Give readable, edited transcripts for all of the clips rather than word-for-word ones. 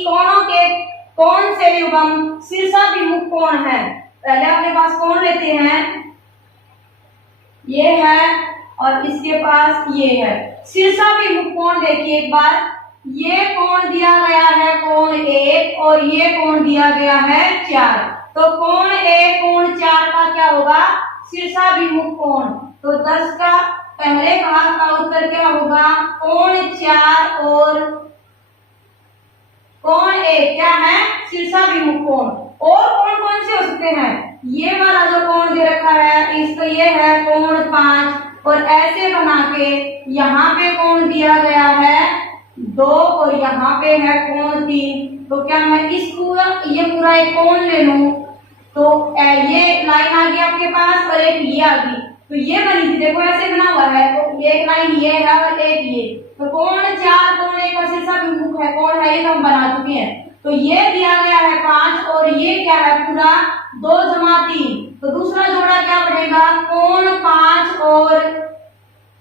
कोणों के कौन से युग्म शीर्षाभिमुख कोण है। पहले अपने पास कोण लेते हैं, ये है और इसके पास ये है। शीर्षाभिमुख कोण देखिए एक बार, ये कोण दिया गया है कोण 1 और ये कोण दिया गया है 4। तो कोण 1 कोण 4 का क्या होगा, शीर्षाभिमुख कोण। तो 10 का पहले भाग का उत्तर क्या होगा, कोण 4 और कोण 1 क्या है, शीर्षाभिमुख कोण। और कोण कौन से हो सकते हैं, ये वाला जो कोण दे रखा है इसका ये है कोण 5 और ऐसे बना के यहाँ पे कोण दिया गया है 2 और यहाँ पे है कोण 3। तो क्या मैं इस पूरा ये पूरा एक कोण ले लूं, तो ये लाइन आ गई आपके पास और एक ये आ गई। तो ये बनी थी, देखो ऐसे बना हुआ है, तो एक लाइन ये है और एक ये। तो कोण 4 कोण 1 का शीर्षाभिमुख है कोण है, ये हम बना चुके हैं। तो ये दिया गया है 5 और ये क्या है पूरा 2 जमा 3। तो दूसरा जोड़ा क्या बनेगा, कोण 5 और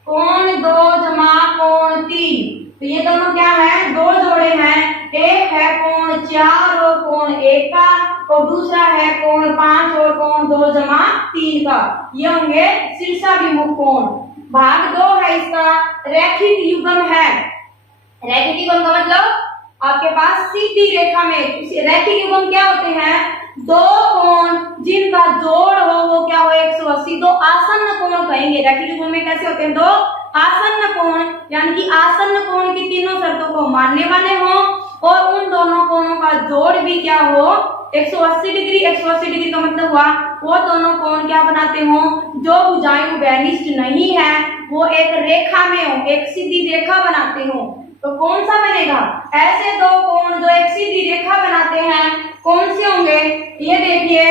कोण 2 जमा कोण 3। तो ये दोनों क्या है, 2 जोड़े हैं, एक है कोण 4 और कोण 1 का और दूसरा है कोण 5 और कोण 2 जमा 3 का। ये होंगे शीर्षाभिमुख कोण। भाग 2 है इसका, रैखिक युग्म है। रैखिक युग्म का मतलब आपके पास सीधी रेखा में रैखिक युग्म क्या होते हैं, 2 कोण जिनका जोड़ हो वो क्या हो 180। 2 आसन्न कोण कहेंगे। रैखिक युग्म में कैसे होते हैं, 2 आसन्न कोण, यानी कि आसन्न कोण की तीनों शर्तों को मानने वाले हो और उन दोनों कोणों का जोड़ भी क्या हो 180 डिग्री। 180 डिग्री का मतलब हुआ वो दोनों कोण क्या बनाते हो, जो भुजाएं उभयनिष्ठ नहीं है वो एक रेखा में हो, एक सीधी रेखा बनाते हो। तो कौन सा बनेगा, ऐसे 2 कोण जो एक सीधी रेखा बनाते हैं कौन से होंगे, ये देखिए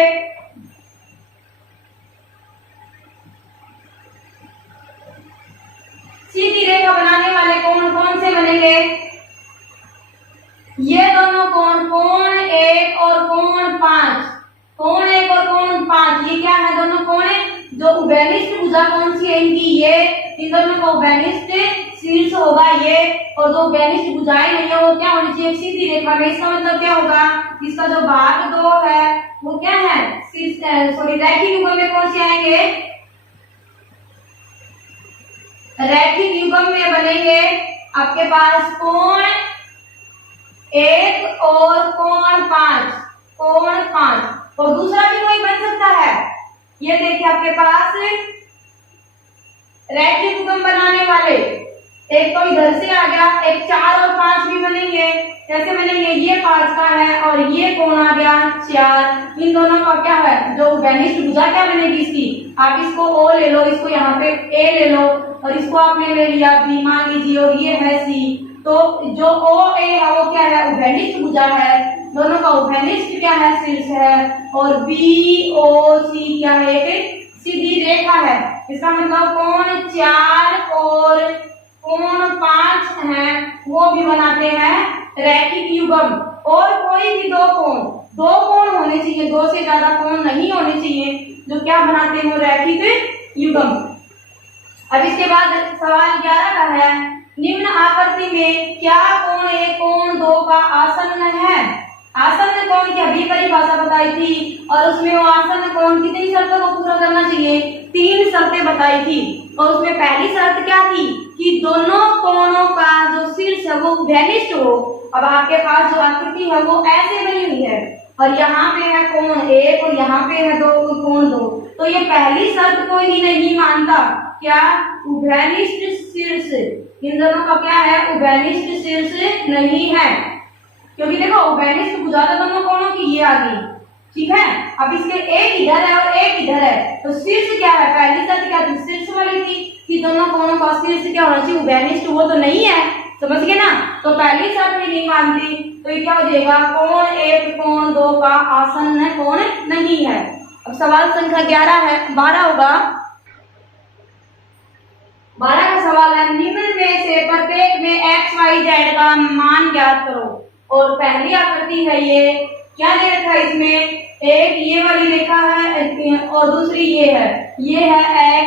सीधी रेखा बनाने वाले कोण कौन से बनेंगे, ये दोनों कोण कोण 1 और कोण 5। कोण 1 और कोण 5 ये क्या है, दोनों कोण जो उभयनिष्ठ भुजा कौन सी है इनकी, ये इन दोनों का उभयनिष्ठ शीर्ष होगा ये, और जो उभयनिष्ठ भुजाएं नहीं है वो क्या होनी चाहिए, सीधी रेखा में। इसका मतलब क्या होगा, इसका जो भाग 2 है वो क्या है, रैखिक युग्म में कौन से आएंगे, रैखिक युग्म में बनेंगे आपके पास कोण 1 और कोण 5। कोण 5 और दूसरा भी कोई बन सकता है। ये देखिए आपके पास रैखिक युग्म बनाने वाले एक तो इधर से आ गया, एक 4 और 5 भी बनेंगे। कैसे बनेंगे, ये 5 का है और ये कोण आ गया 4। इन दोनों का क्या है, जो उभयनिष्ठ भुजा क्या बनेगी इसकी, आप इसको O ले लो, इसको यहाँ पे A ले लो और इसको आपने ले लिया B मान लीजिए और ये है C। तो जो OA है वो क्या है, उभयनिष्ठ भुजा है, दोनों का उभयनिष्ठ क्या है, शीर्ष है, और BOC क्या है, एक सीधी रेखा है। इसका मतलब कोण 4 और कोण 5 है वो भी बनाते हैं रैखिक युग्म। और कोई भी 2 कोण होने चाहिए, 2 से ज्यादा कोण नहीं होने चाहिए, जो क्या बनाते हैं रैखिक युग्म। अब इसके बाद सवाल 11 का है, निम्न आकृति में क्या कोण 1 कोण 2 का आसन्न है। आसन्न कोण की अभी परिभाषा बताई थी और उसमें वो आसन्न कोण कितनी शर्तों को पूरा करना चाहिए, 3 शर्तें बताई थी। और उसमें पहली शर्त क्या थी कि दोनों कोणों का जो शीर्ष है वो उभयनिष्ठ हो। अब आपके पास जो आकृति है वो ऐसे बनी हुई है और यहाँ पे है कोण 1 और यहाँ पे है कोण 2। तो ये पहली शर्त कोई ही नहीं मानता, क्या, उभयनिष्ठ शीर्ष। इन दोनों का क्या है, उभयनिष्ठ शीर्ष नहीं है, क्योंकि देखो उभयनिष्ठ भुजा दोनों कोणों की ये आ गई, ठीक है। अब इसके एक इधर है और एक इधर है, तो शीर्ष क्या है, पहली शर्त क्या थी, शीर्ष वाली थी कि दोनों कोणों का शीर्ष क्या होना चाहिए, उभयनिष्ठ। वो तो नहीं है, समझ गए ना। तो पहली शर्त भी नहीं मानती, तो ये क्या हो जाएगा, कोण 1 कोण 2 का आसन्न कोण नहीं है। अब सवाल संख्या 12 होगा। 12 का सवाल है, निम्न में से प्रत्येक में XYZ का मान ज्ञात करो। और पहली आकृति है ये, क्या दे रखा है इसमें, एक ये वाली रेखा है और दूसरी ये है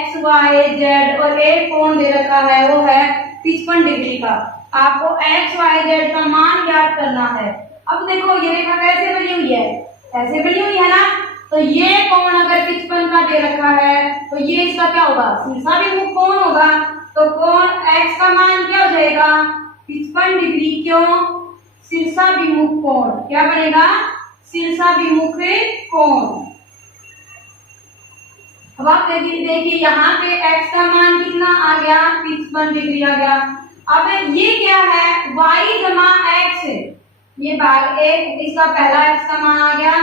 XYZ और एक कोण दे रखा है वो है 55 डिग्री का। आपको XYZ का मान ज्ञात करना है। अब देखो ये रेखा कैसे बनी हुई है, ऐसे बनी हुई है ना। तो ये कोण अगर 55 का दे रखा है तो ये इसका क्या होगा, शीर्षाभिमुख कोण होगा। तो कोण x का मान क्या हो जाएगा, 55 डिग्री। क्यों, शीर्षाभिमुख कोण क्या बनेगा, शीर्षाभिमुख कोण। अब आप देखिए यहाँ पे x का मान कितना आ गया, 55 डिग्री आ गया। अब ये क्या है, y जमा x, ये भाग एक, इसका पहला x का मान आ गया।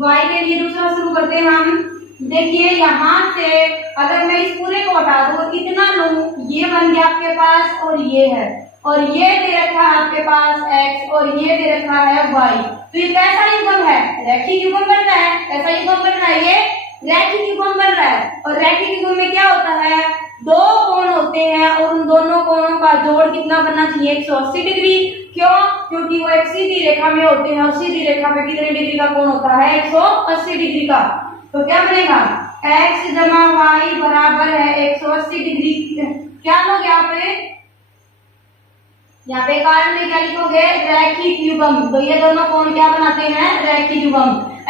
y के लिए दूसरा शुरू करते हैं हम। देखिए यहाँ से अगर मैं इस पूरे को हटा दूं, इतना लूं, ये बन गया आपके पास और ये है, और ये दे रखा है आपके पास x और ये दे रखा है y। तो ये कैसा युग्म है, रैखिक युग्म बन रहा है। कैसा युग्म बन रहा है, ये रैखिक युग्म बन रहा है। और रैखिक युग्म में क्या होता है, दो कोण होते हैं और उन दोनों कोणों का जोड़ कितना बनना चाहिए, 180 डिग्री। क्यों, क्योंकि वो एक सीधी रेखा में होते हैं और सीधी रेखा पे कितने डिग्री का कोण होता है, 180 डिग्री का। तो क्या बनेगा, x जमा y बराबर है 180 डिग्री। क्या लोगे आप, यहाँ पे कारण में क्या लिखोगे, रैखिक युग्म। तो ये दोनों कोण क्या बनाते हैं, रैखिक युग्म।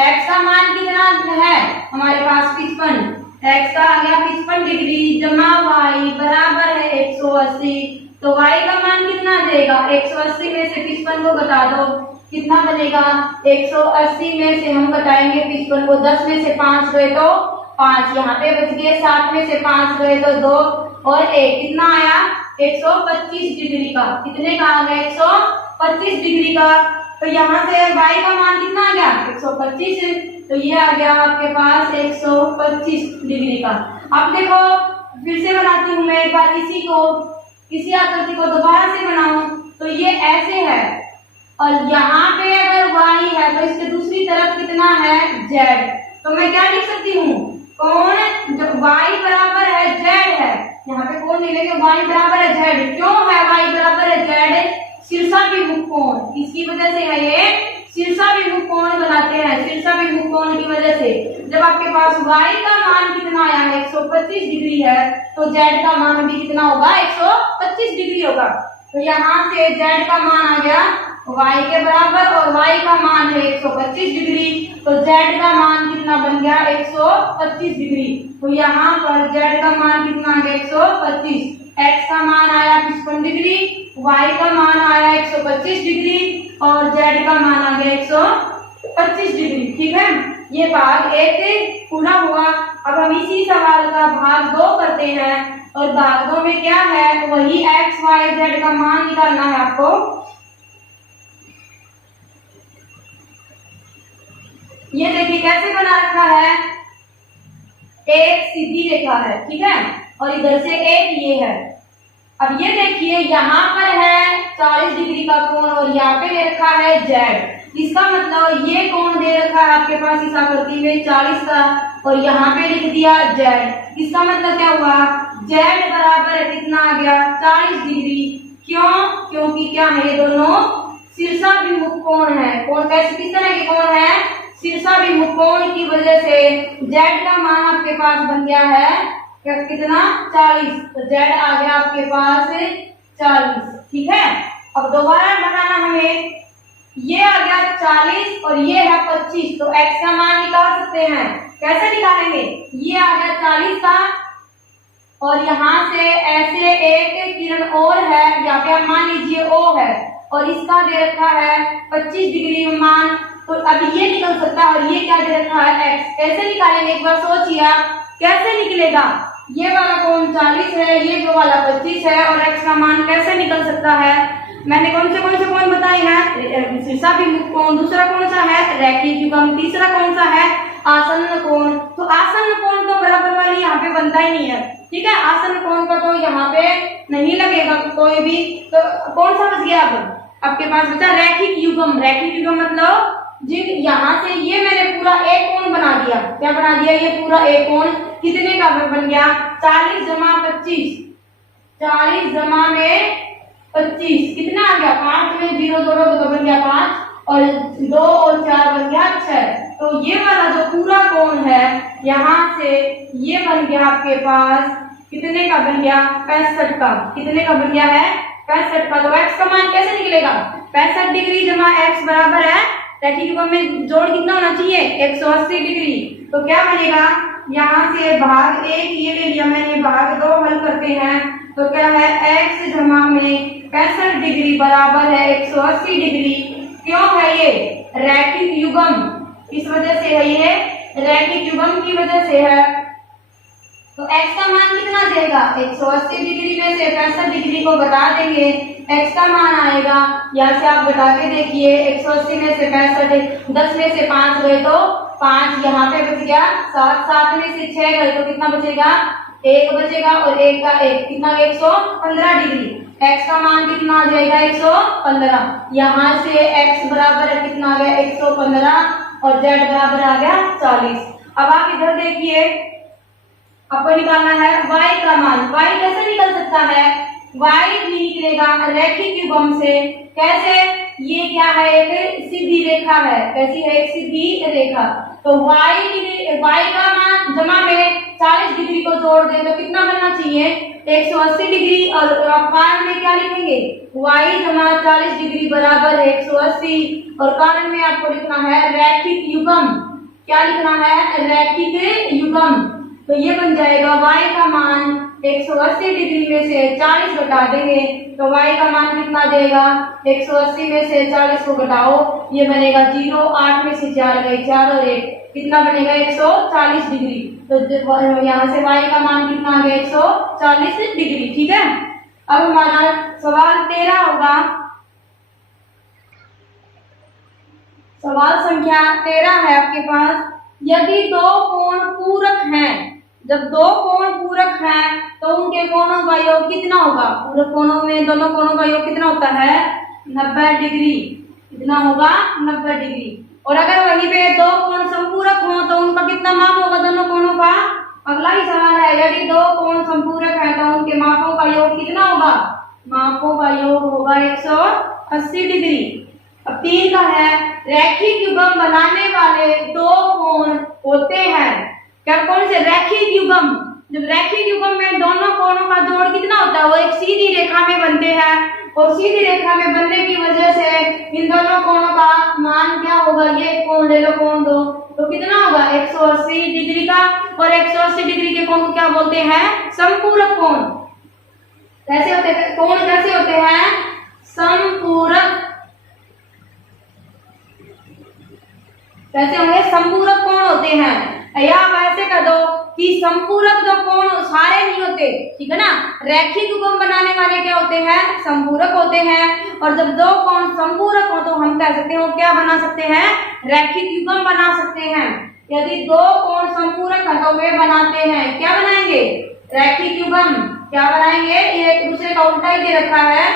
x का मान कितना है हमारे पास, 55, x का आ गया 55 डिग्री जमा y बराबर है 180। तो y का मान कितना आ जाएगा, 180 में से 55 को घटा दो, कितना बनेगा, 180 में से हम घटाएंगे 55 को, 10 में से 5 गए तो 5, यहाँ पे बच गए 7 में से 5 गए तो 2 और 1, कितना आया, 125 डिग्री का। कितने का आ गया, 125 डिग्री का। तो यहाँ से y का मान कितना आ गया, 125। तो ये आ गया आपके पास 125 डिग्री का। अब देखो फिर से बनाती हूँ मैं एक बार, इसी आकृति को दोबारा से बनाऊं। तो ये ऐसे है और यहाँ पे अगर y है तो इसके दूसरी तरफ कितना है, z। तो मैं क्या लिख सकती हूँ, कोण y बराबर है z है, यहाँ पे कोण नहीं लेंगे, y बराबर है z। क्यों है y बराबर है z, शीर्षाभिमुख कोण, किसकी वजह से है ये, शीर्षाभिमुख कोण बनाते हैं, शीर्षाभिमुख कोण की वजह से। जब आपके पास y का मान कितना आया है, 125 डिग्री है, तो z का मान भी कितना होगा, 125 डिग्री होगा। तो यहाँ से z का मान आ गया y के बराबर और y का मान है 125 डिग्री। तो z का मान कितना बन गया, 125 डिग्री। तो यहाँ पर z का मान कितना आ गया, 125। x का मान आया 55 डिग्री, y का मान आया 125 डिग्री और z का मान आ गया 125 डिग्री। ठीक है, ये भाग एक पूरा हुआ। अब हम इसी सवाल का भाग 2 करते हैं और भाग 2 में क्या है, वही x y z का मान निकालना है आपको। ये देखिए कैसे बना रखा है, एक सीधी रेखा है, ठीक है, और इधर से एक ये है। अब ये देखिए यहाँ पर है 40 डिग्री का कोण और यहाँ पे दे रखा है z। इसका मतलब ये कोण दे रखा है आपके पास इस आकृति में 40 का और यहाँ पे लिख दिया z। इसका मतलब क्या हुआ, z बराबर है कितना आ गया, 40 डिग्री। क्यों, क्योंकि क्या है, ये दोनों शीर्षाभिमुख कोण है। कोण कैसे, किस तरह के कोण है, शीर्षाभिमुख कोण की वजह से z का मान आपके पास बन गया है कितना, 40। तो z आ गया आपके पास 40। ठीक है, अब दोबारा बनाना हमें, ये आ गया 40 और ये है 25। तो x का मान निकाल सकते हैं, कैसे निकालेंगे, ये आ गया 40 का और यहाँ से ऐसे एक किरण और है, यहाँ पे आप मान लीजिए O है और इसका दे रखा है 25 डिग्री मान। तो अब ये निकल सकता है और ये क्या दे रखा है, x। कैसे निकालेंगे, एक बार सोचिए आप, कैसे निकलेगा, ये वाला कोण 40 है, ये वाला 25 है और x का मान कैसे निकल सकता है। मैंने कौन से कोण बताए हैं, शीर्षाभिमुख कोण, दूसरा कौन सा है, रैखिक युग्म, तीसरा कौन सा है, आसन्न कोण। तो आसन्न कोण तो बराबर वाली यहाँ पे बनता ही नहीं है, ठीक है, आसन्न कोण का तो यहाँ पे नहीं लगेगा कोई भी। तो कौन सा बच गया, अब आपके पास बचा रैखिक युग्म। रैखिक युग्म मतलब जिन यहाँ से ये मैंने पूरा एक कोण बना दिया, क्या बना दिया, ये पूरा एक कोण कितने का बन गया, 40 जमा 25, 40 जमा में 25 कितना आ गया, 5 में 0 जोड़ो तो बन गया 5 और 2 और 4 बन गया 6। तो ये वाला जो पूरा कोण है यहाँ से ये बन गया आपके पास कितने का बन गया, 65 का। कितने का बन गया है, 65 का, तो x का मान कैसे निकलेगा? 65 डिग्री जमा x बराबर है रैखिक युग्म में जोड़ कितना होना चाहिए? 180 डिग्री। तो क्या बनेगा? यहाँ से भाग 1 ये ले लिया मैंने, भाग 2 हल करते हैं तो क्या है? x जमा में 65 डिग्री बराबर है 180 डिग्री। क्यों है ये? रैखिक युग्म, किस वजह से है ये? रैखिक युग्म की वजह से है। तो x का मान कितना देगा? 180 डिग्री में से 65 डिग्री को घटा देंगे, x का मान आएगा, यहाँ से आप घटा के देखिए 180 में से 65, 10 में से 5 गए तो 5, यहाँ पे बच गया 7, 7 में से 6 गए तो कितना बचेगा? 1 बचेगा, और 1 का 1 कितना? 115 डिग्री। x का मान कितना आ जाएगा? 115। यहाँ से x बराबर है कितना आ गया? 115, और z बराबर आ गया 40। अब आप इधर देखिए, आपको निकालना है y का मान। y कैसे निकल सकता है? y भी निकलेगा रैखिक युग्म से। कैसे? ये क्या है? एक सीधी रेखा है। कैसी है? एक सीधी रेखा। तो y का मान जमा में 40 डिग्री को जोड़ दें तो कितना बनना चाहिए? 180 डिग्री। और कारण में क्या लिखेंगे? y जमा 40 डिग्री बराबर है 180, और कारण में आपको लिखना है रैखिक युग्म। क्या लिखना है? रैखिक युग्म। तो ये बन जाएगा y का मान 180 डिग्री में से 40 घटा देंगे तो y का मान कितना देगा? 180 में से 40 को घटाओ, ये बनेगा 0, 8 में से 4 गए 4 और 1 कितना बनेगा? 140 डिग्री। तो यहाँ से y का मान कितना आ गया? 140 डिग्री। ठीक है। अब हमारा सवाल 13 होगा। सवाल संख्या 13 है आपके पास। यदि दो कोण पूरक हैं, जब दो कोण पूरक हैं तो उनके कोणों का योग कितना होगा? पूरक कोणों में दोनों कोणों का योग कितना होता है? 90 डिग्री। कितना होगा? 90 डिग्री। और अगर वहीं पे दो कोण संपूरक हो तो उनका कितना माप होगा दोनों कोणों का? अगला ही सवाल है, यदि दो कोण संपूरक है तो उनके मापों का योग कितना होगा? मापों का योग होगा 180 डिग्री। अब 3 का है, रैखिक युग्म बनाने वाले दो कोण होते हैं। क्या? कौन से? रैखिक युग्म। जब रैखिक युग्म में दोनों कोणों का जोड़ कितना होता है? वो एक सीधी रेखा में बनते हैं, और सीधी रेखा में बनने की वजह से इन दोनों कोणों का मान क्या होगा? ये कोण ले लो, कोण 2, तो कितना होगा? 180 डिग्री का। और 180 डिग्री के कोण को क्या बोलते हैं? संपूरक कोण। कैसे होते हैं कोण? कैसे होते हैं? संपूरक। कैसे होंगे? संपूरक कोण होते हैं। या आप ऐसे कर दो कि संपूरक जो कोण सारे नहीं होते, ठीक है ना। रैखिक युग्म बनाने वाले क्या होते हैं? संपूरक होते हैं। और जब दो कोण संपूरक हो तो हम कह सकते हैं वो क्या बना सकते हैं? रैखिक युग्म बना सकते हैं। यदि दो कोण संपूरक है तो वे बनाते हैं, क्या बनाएंगे? रैखिक युग्म। क्या बनाएंगे? ये एक दूसरे का उल्टा ही दे रखा है।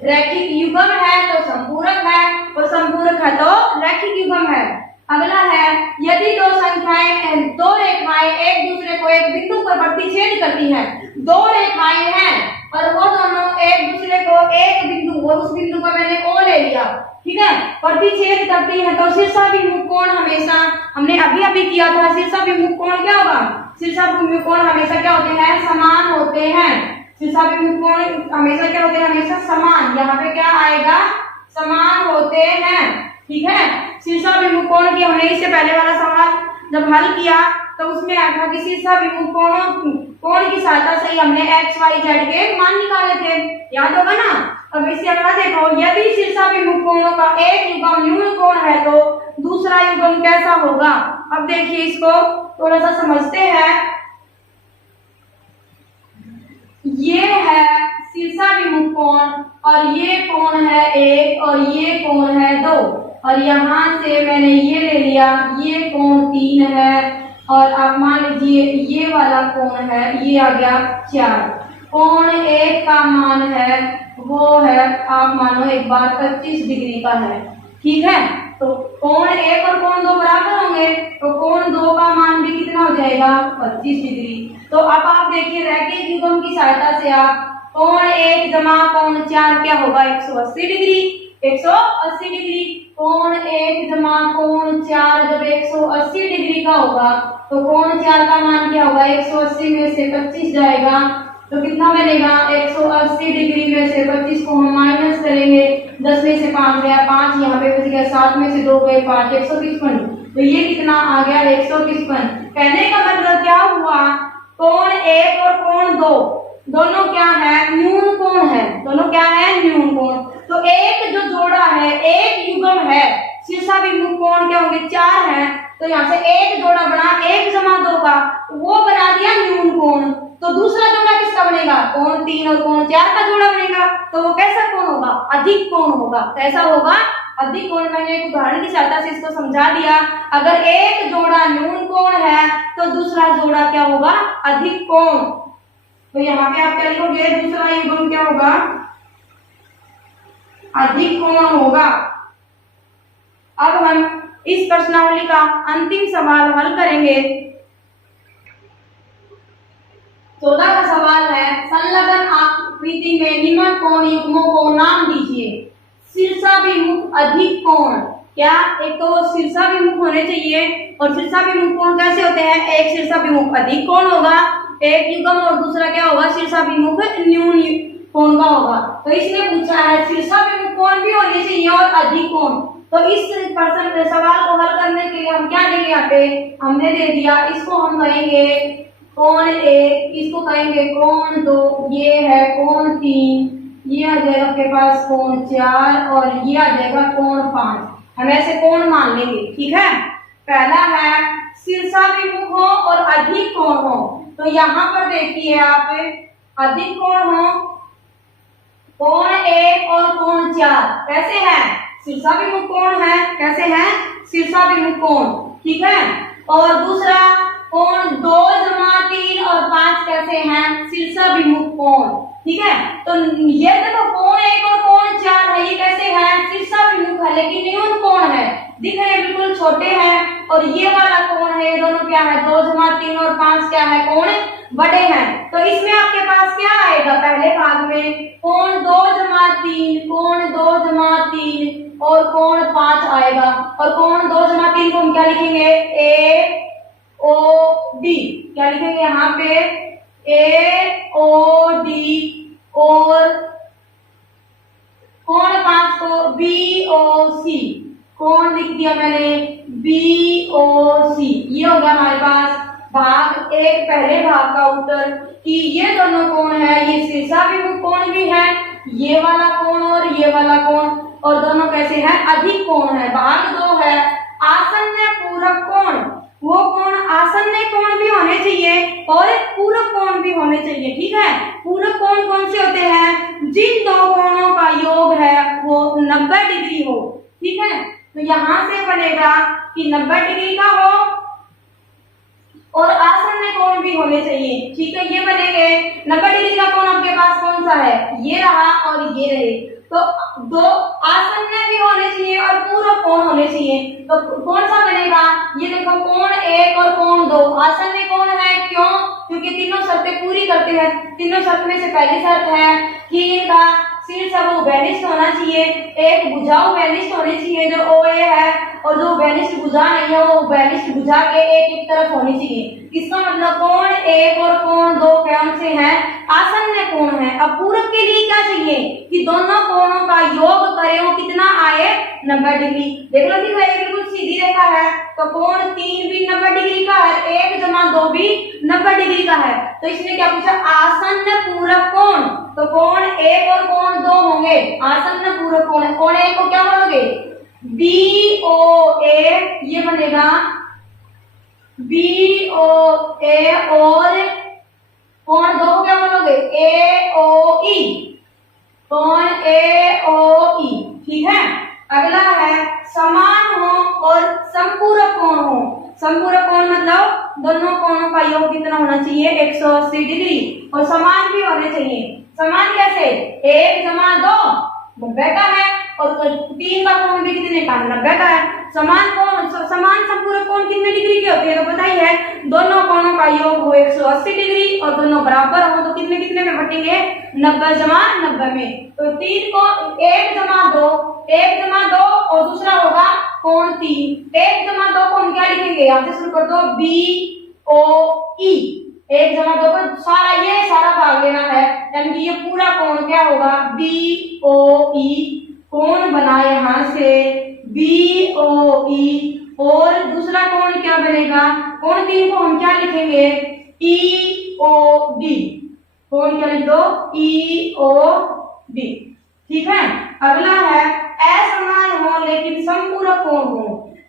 रैखिक युग्म है तो संपूरक है, और संपूरक है तो रैखिक युग्म है। अगला है, यदि दो संख्याएं, दो रेखाएं एक दूसरे को एक बिंदु पर प्रतिच्छेद करती हैं। दो रेखाएं हैं और वो दोनों एक दूसरे को एक बिंदु, और उस बिंदु को मैंने O ले लिया, ठीक है, प्रतिच्छेद करती है तो शीर्षाभिमुख कोण हमेशा, हमने अभी अभी किया था, शीर्षाभिमुख कोण क्या होगा? शीर्षाभिमुख कोण हमेशा क्या होते हैं? समान होते हैं। शीर्षाभिमुख कोण हमेशा क्या होते हैं? हमेशा समान। यहाँ पे क्या आएगा? समान होते हैं, ठीक है। शीर्षाभिमुख कोण की हमने इससे पहले वाला सवाल जब हल किया तो उसमें आया था कि शीर्षाभिमुख कोण की सहायता से ही हमने x, y, z के मान निकाले थे, याद होगा ना। अब इससे अगला देखो, यदि शीर्षाभिमुख कोणों का एक युग्म न्यून कोण है तो दूसरा युग्म कैसा होगा? अब देखिए इसको थोड़ा सा समझते हैं। ये है शीर्षाभिमुख कोण और ये कोण है 1 और ये कोण है 2, और यहाँ से मैंने ये ले लिया, ये कोण 3 है, और आप मान लीजिए ये वाला कोण है, ये आ गया 4। कोण 1 का मान है वो है, आप मानो एक बार 25 डिग्री का है, ठीक है। तो कोण 1 और कोण 2 बराबर होंगे, तो कोण 2 का मान भी कितना हो जाएगा? 25 डिग्री। तो अब आप देखिए रैखिक युग्म की सहायता से आप कोण 1 जमा कोण 4 क्या होगा? 180 डिग्री। 180 डिग्री। कोण 1 जमा कोण 4 जब 180 डिग्री का होगा तो कोण 4 का मान क्या होगा? 180 में से 25 जाएगा तो कितना बनेगा 180 डिग्री में से 25 को हम माइनस करेंगे, 10 में से 5 गया 5, यहाँ पे बच गया 7 में से 2 गए 5, 155। तो ये कितना आ गया 155। कहने का मतलब क्या हुआ, कोण 1 और कोण 2 दोनों क्या है, न्यून कोण है, दोनों क्या है, न्यून कोण। तो एक जो जोड़ा है, एक युग्म है, शीर्षाभिमुख कोण क्या होंगे 4 है, तो यहाँ से एक जोड़ा बना 1 जमा 2 का, वो बना दिया न्यून कोण। तो दूसरा जोड़ा किसका बनेगा, कोण 3 और कोण 4 का जोड़ा बनेगा, तो वो कैसा कोण होगा, अधिक कोण होगा। कैसा होगा, अधिक कोण। मैंने एक उदाहरण की सहायता से इसको समझा दिया। अगर एक जोड़ा न्यून कोण है तो दूसरा जोड़ा क्या होगा, अधिक कोण। तो यहाँ पे आप क्या लिखोगे, दूसरा युग्म क्या होगा, अधिक कोण होगा। अब हम इस प्रश्नावली का अंतिम सवाल हल करेंगे। 14 का सवाल है, संलग्न आकृति में निम्न कोण युग्मों को नाम दीजिए। शीर्षाभिमुख अधिक कोण, क्या एक तो शीर्षाभिमुख होने चाहिए, और शीर्षाभिमुख कोण कैसे होते हैं, एक शीर्षाभिमुख अधिक कोण होगा, एक युग्म और दूसरा क्या होगा, शीर्षाभिमुख न्यून कोण का होगा। तो इसने पूछा है शीर्षाभिमुख कोण भी होने चाहिए और अधिक कोण। तो इस प्रश्न सवाल को हल करने के लिए हम क्या देंगे, यहाँ पे हमने दे दिया, इसको हम कहेंगे कोण 1, इसको कहेंगे कोण 2, ये है कोण 3, ये आ जाएगा आपके पास कोण 4 और ये आ जाएगा कोण 5। हम ऐसे कोण मान लेंगे, ठीक है। पहला है शीर्षाभिमुख हो और अधिक कोण हो। तो यहाँ पर देखिए आप, अधिक कोण हो, कोण 1 और कोण 4 कैसे है, शीर्षाभिमुख कोण है, कैसे है, शीर्षाभिमुख कोण, ठीक है। और दूसरा कोण 2 जमा 3 और 5 कैसे हैं, शीर्षाभिमुख कोण, ठीक है। तो ये देखो कोण 1 और कोण 4 है, ये कैसे है, शीर्षाभिमुख है, लेकिन न्यून कोण है, दिख रहे हैं बिल्कुल छोटे हैं। और ये वाला कोण है, ये दोनों क्या है, 2 जमा 3 और 5 क्या है, कोण बड़े हैं। तो इसमें आपके पास क्या आएगा, पहले भाग में कोण 2 जमा 3, कोण 2 जमा 3 और कोण 5 आएगा। और कोण 2 जमा 3 को हम क्या लिखेंगे, ए ओ डी, क्या लिखेंगे यहाँ पे, ए ओ डी, और कोण 5 को बी ओ सी, कोण लिख दिया मैंने बी ओ सी। ये होगा हमारे पास भाग 1 पहले भाग का उत्तर कि ये दोनों कोण है, ये शीर्षाभिमुख कोण भी है, ये वाला कोण और ये वाला कोण, और दोनों कैसे हैं, अधिक कोण है। भाग 2 है आसन्न पूरक कोण, वो कोण आसन्न कोण भी होने चाहिए और पूरक कोण भी होने चाहिए, ठीक है। पूरक कोण कौन से होते हैं, जिन दो कोणों का योग है वो 90 डिग्री हो, ठीक है। तो यहाँ से बनेगा कि 90 डिग्री का हो और आसन्न कोण भी होने चाहिए, ठीक है। ये बनेंगे 90 डिग्री का कोण आपके पास कौन सा है, ये रहा और ये रहे। तो दो आसन्न भी होने चाहिए और पूरक कोण होने चाहिए। तो कौन सा बनेगा, ये देखो कोण 1 और कोण 2 आसन्न कोण है, क्यों, क्योंकि तीनों शर्तें पूरी करते हैं। तीनों शर्त में से पहली शर्त है कि इनका शीर्ष वो बेनिष्ठ होना चाहिए, एक भुजाओ बेनिष्ठ होनी चाहिए जो ओ ए है, और जो बेनिष्ठ भुजा नहीं है वो बेनिष्ठ भुजा के एक तरफ होनी चाहिए। इसका मतलब कोण 1 और कोण 2 कौन से हैं, आसन्न कोण है। अब पूरक के लिए क्या चाहिए कि दोनों कोणों का योग करें, वो कितना आए, 90 डिग्री। देख लो कि बिल्कुल सीधी रेखा है, तो कोण 3 भी 90 डिग्री का है, 1 जमा 2 भी 90 डिग्री का है। तो इसने क्या पूछा, आसन्न पूरक कोण। तो कोण 1 और कोण 2 होंगे आसन्न पूरक कोण। कोण 1 को क्या बोलोगे, बी ओ ए, ये बनेगा बी ओ ए, और कोण 2 को क्या बोलोगे, ए ओ ई, कोण ए ओ ई, ठीक है। अगला है समान हो और संपूरक कोण हो। संपूरक कोण मतलब दोनों कोणों का योग कितना होना चाहिए, 180 डिग्री, और समान भी होने चाहिए। समान कैसे, 1 जमा 2 90 का है, और 3 का कोण भी कितने का, 90 का है। समान कोण, समान संपूरक कोण कितने डिग्री के होते हैं, तो पता ही है, दोनों कोणों का योग हो 180 डिग्री और दोनों बराबर हो तो कितने कितने में बटेंगे, 90 जमा 90 में। तो 3 को 1 जमा 2, 1 जमा 2 और दूसरा होगा कोण 3, 1 जमा 2 को हम क्या लिखेंगे, यहाँ से शुरू कर दो बी ओ ई, 1 जमा 2 पर सारा ये सारा भाग लेना है, यानी कि ये पूरा कोण क्या होगा BOE। कोण बना यहाँ से BOE, और दूसरा कोण क्या बनेगा, कोण 3 को हम क्या लिखेंगे EOD। कोण क्या लिख दो EOD। ठीक है। अगला है असमान हो लेकिन समपूरक कोण हो।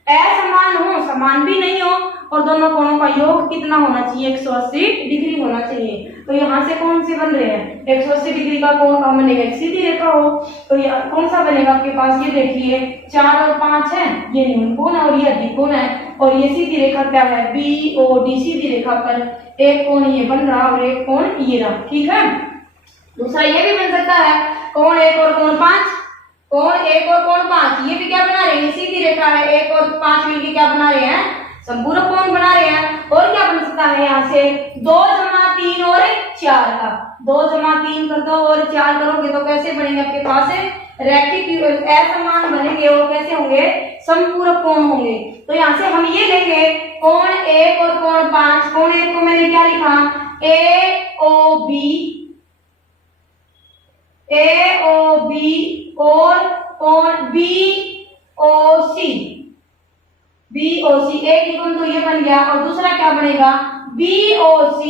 असमान हो, समान भी नहीं हो, और दोनों कोणों का योग कितना होना चाहिए 180 डिग्री होना चाहिए। तो यहाँ से कौन से बन रहे हैं 180 डिग्री का कोण का बनेगा एक सीधी रेखा हो, तो ये कौन सा बनेगा आपके पास, ये देखिए 4 और 5 है, ये न्यून कोण है और ये अधिक कोण है, और ये सीधी रेखा क्या है BOD। सीधी रेखा पर एक कोण ये बन रहा और एक कोण ये रहा। ठीक है। दूसरा ये भी बन सकता है कोण 1 और कोण 5, कोण 1 और कोण 5, ये भी क्या बना रहे हैं सीधी रेखा है, 1 और 5 मिलके क्या बना रहे हैं संपूरक कोण बना रहे हैं। और क्या बन सकता है यहाँ से 2 जमा 3 और 4 का, 2 जमा 3 कर दो और 4 करोगे तो कैसे बनेंगे आपके पास रैखिक असमान बनेंगे, और कैसे होंगे समपूरक कोण होंगे। तो यहाँ से हम ये लेंगे कोण 1 और कोण 5। कोण 1 को मैंने क्या लिखा AOB और कोण BOC। एक ही कोण तो ये बन गया, और दूसरा क्या बनेगा BOC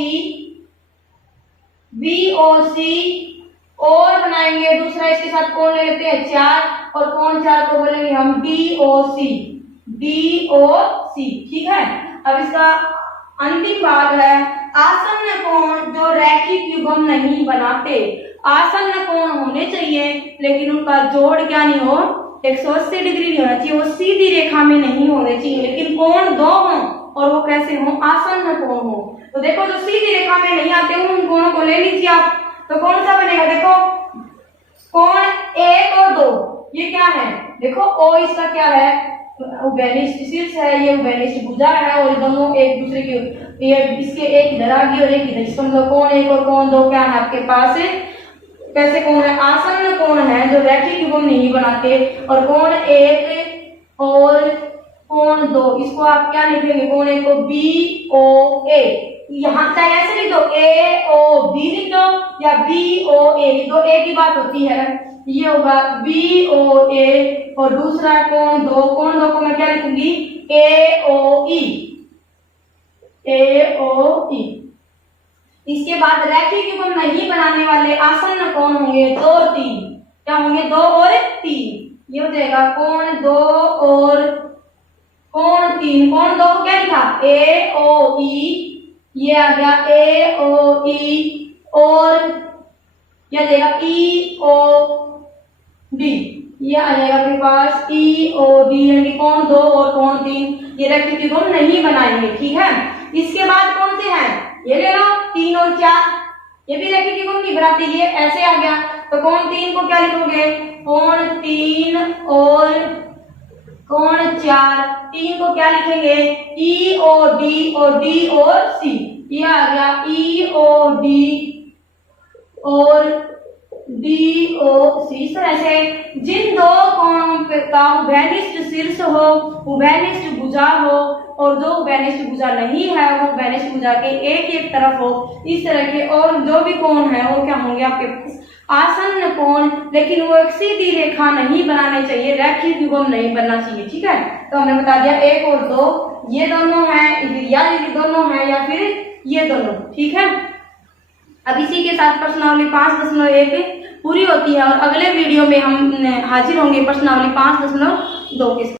और बनाएंगे दूसरा, इसके साथ कोण ले लेते हैं 4, और कोण 4 को बोलेंगे हम DOC। ठीक है। अब इसका अंतिम भाग है आसन्न कोण जो रैखिक युग्म नहीं बनाते। आसन्न कोण होने चाहिए लेकिन उनका जोड़ क्या नहीं हो 180 डिग्री नहीं होना चाहिए, वो सीधी रेखा में नहीं होने चाहिए, लेकिन कोण 2 हों और वो कैसे हों आसन्न कोण हो। तो देखो जो सीधी रेखा में नहीं आते उन कोणों को ले लीजिए आप, तो कौन सा बनेगा, देखो कोण 1 और 2 ये क्या है, देखो O इसका क्या है उभयनिष्ठ शीर्ष है, ये उभयनिष्ठ भुजा है, और दोनों एक दूसरे के ये इसके एक इधर आ गई और एक इधर, इसका मतलब कोण 1 और कोण 2 क्या है आपके पास कैसे कोण है आसन्न कोण है जो रैखिक युग्म नहीं बनाते। और कोण 1 और कोण 2 इसको आप क्या लिखेंगे, कोण 1 को BOA, यहाँ चाहे ऐसे लिख दो AOB लिख दो या BOA लिख दो, एक ही बात होती है, ये होगा BOA। और दूसरा कोण 2 को मैं क्या लिखूंगी AOE। इसके बाद रैखिक युग्म नहीं बनाने वाले आसन्न कोण होंगे 2 और 3, क्या होंगे 2 और 3, ये हो जाएगा कोण 2 और कोण 3। कोण 2 को क्या लिखा AOE, ये आ गया AOE, और ये आ जाएगा EOD, ये आ जाएगा आपके पास EOD, यानी कोण 2 और कोण 3 ये रैखिक युग्म नहीं बनाएंगे। ठीक है। इसके बाद कौन से हैं, ये ले लो 3 और 4, ये भी रैखिक युग्म नहीं बनाते, ये ऐसे आ गया, तो कोण 3 को क्या लिखोगे कोण 3 और कोण 4, 3 को क्या लिखेंगे EOD और D और C, ये आ गया EOD और DOC। इस तरह से जिन 2 कोणों का उभयनिष्ठ शीर्ष हो, उभयनिष्ठ भुजा हो, और जो उभयनिष्ठ भुजा नहीं है वो उभयनिष्ठ भुजा के एक तरफ हो, इस तरह के और जो भी कोण है वो क्या होंगे आपके पास आसन्न कोण, लेकिन वो एक सीधी रेखा नहीं बनाने चाहिए, रैखिक युग्म नहीं बनना चाहिए। ठीक है। तो हमने बता दिया 1 और 2 ये दोनों हैं, या ये दोनों हैं या फिर ये दोनों। ठीक है। अब इसी के साथ प्रश्नावली 5.1 पूरी होती है, और अगले वीडियो में हम हाजिर होंगे प्रश्नावली 5.2 के साथ।